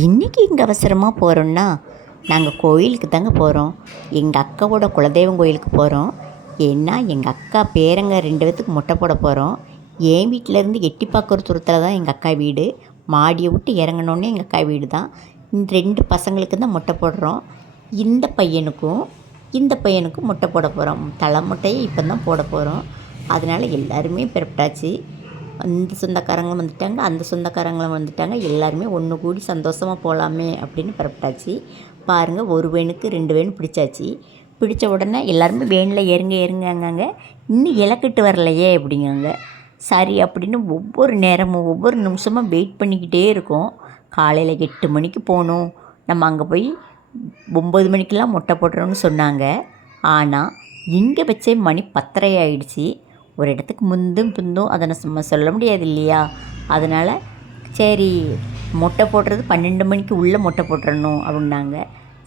இன்றைக்கி இங்கே அவசரமாக போகிறோன்னா நாங்கள் கோயிலுக்கு தாங்க போகிறோம். எங்கள் அக்காவோட குலதெய்வம் கோயிலுக்கு போகிறோம். ஏன்னா எங்கள் அக்கா பேரங்க 2 பேத்துக்கு மொட்டை போட போகிறோம். என் வீட்டிலேருந்து எட்டி பார்க்குற தூரத்தில் தான் எங்கள் அக்கா வீடு. மாடியை விட்டு இறங்கினோன்னே எங்கள் அக்கா வீடு தான். இந்த 2 பசங்களுக்கு தான் மொட்டை போடுறோம். இந்த பையனுக்கும் மொட்டை போட போகிறோம். தலை மொட்டையை இப்போ தான் போட போகிறோம். அதனால் எல்லாருமே பிறப்பிட்டாச்சு. அந்த சொந்தக்காரங்களும் வந்துட்டாங்க, அந்த சொந்தக்காரங்களும் வந்துட்டாங்க. எல்லாருமே ஒன்று கூடி சந்தோஷமாக போகலாமே அப்படின்னு புறப்பட்டாச்சு. பாருங்கள், ஒரு வேனுக்கு 2 வேன் பிடிச்சாச்சு. பிடித்த உடனே எல்லாருமே வேனில் ஏறுங்க. இன்னும் இலக்கிட்டு வரலையே அப்படிங்காங்க. சரி அப்படின்னு ஒவ்வொரு நேரமும் ஒவ்வொரு நிமிஷமும் வெயிட் பண்ணிக்கிட்டே இருக்கோம். காலையில் 8 மணிக்கு போகணும், நம்ம அங்கே போய் 9 மணிக்கெலாம் மொட்டை போடுறோன்னு சொன்னாங்க. ஆனால் இங்கே வச்சே மணி 10:30 ஆகிடுச்சி. ஒரு இடத்துக்கு முந்தும் பிந்தும் அதை நம்ம சொல்ல முடியாது இல்லையா? அதனால் சரி, மொட்டை போடுறது 12 மணிக்கு உள்ளே மொட்டை போட்டுறணும் அப்படின்னாங்க.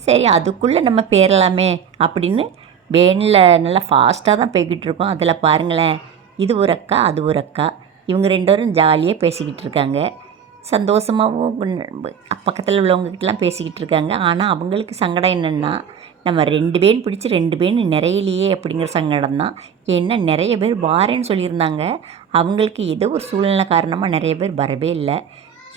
சரி, அதுக்குள்ளே நம்ம பேரலாமே அப்படின்னு வேனில் நல்லா ஃபாஸ்ட்டாக தான் போய்கிட்டு இருக்கோம். அதில் பாருங்களேன், இது ஒரு அக்கா, அது ஒரு அக்கா. இவங்க 2 பேரும் ஜாலியாக பேசிக்கிட்டு இருக்காங்க. சந்தோஷமாகவும் பக்கத்தில் உள்ளவங்ககிட்டலாம் பேசிக்கிட்டு இருக்காங்க. ஆனால் அவங்களுக்கு சங்கடம் என்னென்னா, நம்ம 2 பேன் பிடிச்சி 2 பேன் நிறையிலையே அப்படிங்கிற சங்கடம் தான். ஏன்னா நிறைய பேர் வாரேன்னு சொல்லியிருந்தாங்க. அவங்களுக்கு ஏதோ ஒரு சூழ்நிலை காரணமாக நிறைய பேர் வரவே இல்லை.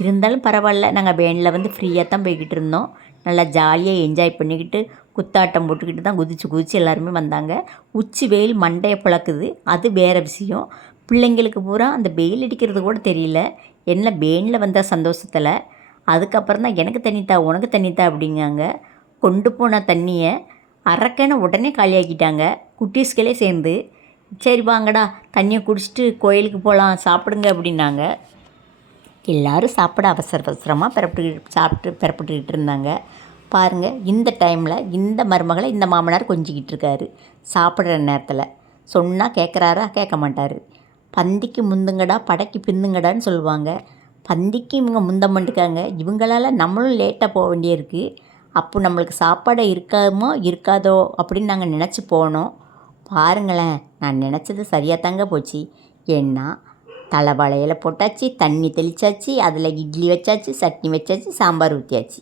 இருந்தாலும் பரவாயில்ல, நாங்கள் வேனில் வந்து ஃப்ரீயாக தான் போய்கிட்டு இருந்தோம். நல்லா ஜாலியாக என்ஜாய் பண்ணிக்கிட்டு குத்தாட்டம் போட்டுக்கிட்டு தான் குதிச்சு எல்லாருமே வந்தாங்க. உச்சி வெயில் மண்டையை பிளக்குது, அது வேறு விஷயம். பிள்ளைங்களுக்கு பூரா அந்த வெயில் அடிக்கிறது கூட தெரியல. என்ன வேனில் வந்த சந்தோஷத்தில். அதுக்கப்புறம் தான் எனக்கு தண்ணித்தா, உனக்கு தண்ணித்தா அப்படிங்காங்க. கொண்டு போன தண்ணியை அரக்கனை உடனே காலியாக்கிட்டாங்க குட்டீஸ்களே சேர்ந்து. சரி வாங்கடா, தண்ணியை குடிச்சிட்டு கோயிலுக்கு போகலாம், சாப்பிடுங்க அப்படின்னாங்க. எல்லோரும் சாப்பிட அவசரமாக பிறப்பிட்டுக்கிட்டு இருந்தாங்க. பாருங்கள், இந்த டைமில் இந்த மருமகளை இந்த மாமனார் கொஞ்சிக்கிட்டு இருக்காரு. சாப்பிட்ற நேரத்தில் சொன்னால் கேட்குறாரா? கேட்க மாட்டார். பந்திக்கு முந்துங்கடா, படைக்கு பிந்துங்கடான்னு சொல்லுவாங்க. பந்திக்கு இவங்க முந்த மாட்டுக்காங்க. இவங்களால் நம்மளும் லேட்டாக போக வேண்டியிருக்கு. அப்போ நம்மளுக்கு சாப்பாடு இருக்காதோ அப்படின்னு நாங்கள் நினச்சி போனோம். பாருங்களேன், நான் நினச்சது சரியாக தாங்க போச்சு. ஏன்னா தலைவாழையில் போட்டாச்சு, தண்ணி தெளித்தாச்சு, அதில் இட்லி வச்சாச்சு, சட்னி வச்சாச்சு, சாம்பார் ஊற்றியாச்சு.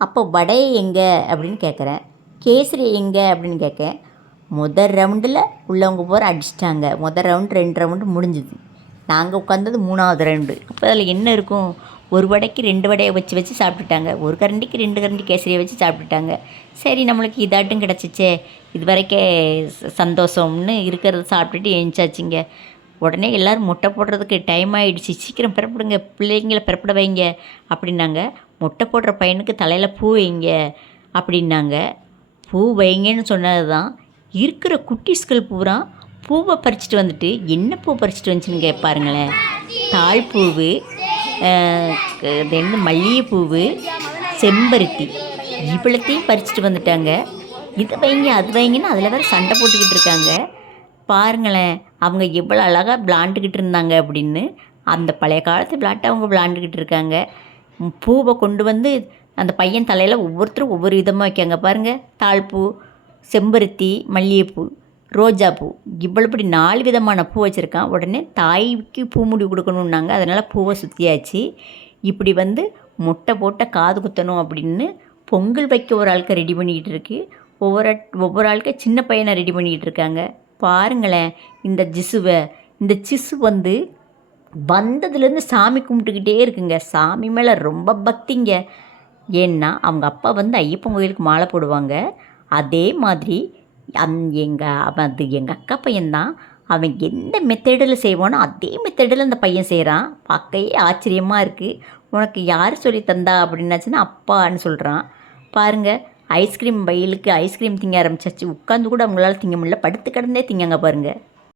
அப்போ வடை எங்கே அப்படின்னு கேட்குறேன், கேசரி எங்கே அப்படின்னு கேட்கேன். முதல் ரவுண்டில் உள்ளவங்க பூரா அடிச்சிட்டாங்க. முதல் ரவுண்டு 2 ரவுண்டு முடிஞ்சுது. நாங்கள் உட்காந்தது 3ஆவது ரவுண்டு. அப்போ அதில் என்ன இருக்கும்? ஒரு வடைக்கு 2 வடையை வச்சு சாப்பிட்டுட்டாங்க. ஒரு கரண்டிக்கு 2 கரண்டி கேசரியை வச்சு சாப்பிட்டுட்டாங்க. சரி, நம்மளுக்கு இதாட்டும் கிடச்சிச்சே, இது வரைக்கும் சந்தோஷம்னு இருக்கிறத சாப்பிட்டுட்டு ஏஞ்சாச்சுங்க. உடனே எல்லோரும் மொட்டை போடுறதுக்கு டைம் ஆகிடுச்சு, சீக்கிரம் பிறப்பிடுங்க, பிள்ளைங்களை பிறப்பிட வைங்க அப்படின்னாங்க. மொட்டை போடுற பையனுக்கு தலையில் பூ வைங்க அப்படின்னாங்க. பூ வைங்கன்னு சொன்னது தான். இருக்கிற குட்டீஸ்கள் பூரா பூவை பறிச்சிட்டு வந்துட்டு, என்ன பூ பறிச்சிட்டு வந்துச்சுன்னு பாருங்களேன். தாழ்பூவு, அது என்ன மல்லிகைப்பூவு, செம்பருத்தி, இவ்வளத்தையும் பறிச்சிட்டு வந்துட்டாங்க. இது வைங்க அது வைங்கன்னு அதில் வேறு சண்டை போட்டுக்கிட்டு இருக்காங்க. பாருங்களேன், அவங்க எவ்வளோ அழகாக விளாண்டுக்கிட்டு இருந்தாங்க அப்படின்னு. அந்த பழைய காலத்து விளாட்டை அவங்க விளாண்டுக்கிட்டு இருக்காங்க. பூவை கொண்டு வந்து அந்த பையன் தலையில் ஒவ்வொருத்தரும் ஒவ்வொரு விதமாக வைக்காங்க பாருங்கள். தாழ்பூ, செம்பருத்தி, மல்லிகைப்பூ, ரோஜாப்பூ, இப்படி 4 விதமான பூ வச்சுருக்கான். உடனே தாய்க்கு பூ முடி கொடுக்கணுன்னாங்க. அதனால் பூவை சுற்றியாச்சு. இப்படி வந்து மொட்டை போட்ட காது குத்தணும் அப்படின்னு பொங்கல் வைக்க ஒரு ஆளுக்கு ரெடி பண்ணிக்கிட்டு இருக்கு. ஒவ்வொரு ஆளுக்கு சின்ன பையனை ரெடி பண்ணிக்கிட்டு இருக்காங்க. பாருங்களேன், இந்த சிசு வந்து வந்ததுலேருந்து சாமி கும்பிட்டுக்கிட்டே இருக்குங்க. சாமி மேலே ரொம்ப பக்திங்க. ஏன்னா அவங்க அப்பா வந்து ஐயப்பன் கோயிலுக்கு மாலை போடுவாங்க. அதே மாதிரி எங்கள் அக்கா பையன்தான். அவன் எந்த மெத்தடில் செய்வானோ அதே மெத்தடில் அந்த பையன் செய்கிறான். பார்க்கவே ஆச்சரியமாக இருக்குது. உனக்கு யார் சொல்லி தந்தா அப்படின்னாச்சுன்னா அப்பான்னு சொல்கிறான். பாருங்கள், ஐஸ்கிரீம் வெயிலுக்கு ஐஸ்கிரீம் திங்க ஆரம்பிச்சாச்சு. உட்காந்து கூட அவங்களால திங்க முடியல, படுத்து கிடந்தே திங்கங்க பாருங்கள்.